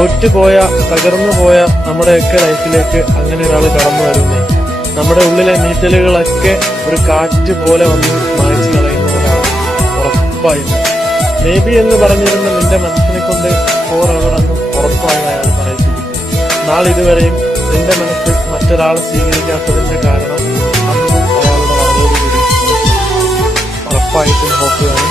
തോറ്റുപോയ തകർന്നു പോയ നമ്മുടെയൊക്കെ ലൈഫിലേക്ക് അങ്ങനെ ഒരാൾ കടന്നു വരുന്നേ നമ്മുടെ ഉള്ളിലെ നീറ്റലുകളൊക്കെ ഒരു കാറ്റ് പോലെ വന്ന് മായ്ച്ചു കളയുന്ന ഒരാൾ ഉറപ്പായിരുന്നു. മേ ബി എന്ന് പറഞ്ഞിരുന്ന നിന്റെ മനസ്സിനെ കൊണ്ട് ഫോറെവറെന്നും ഉറപ്പായി അയാൾ പറയിപ്പിക്കും. നാളിതുവരെയും നിന്റെ മനസ്സിൽ മറ്റൊരാളെ സ്വീകരിക്കാത്തതിന്റെ കാരണം അന്നും അയാളുടെ വരവോടുകൂടി ഉറപ്പായിട്ടും നോക്കുകയാണ്.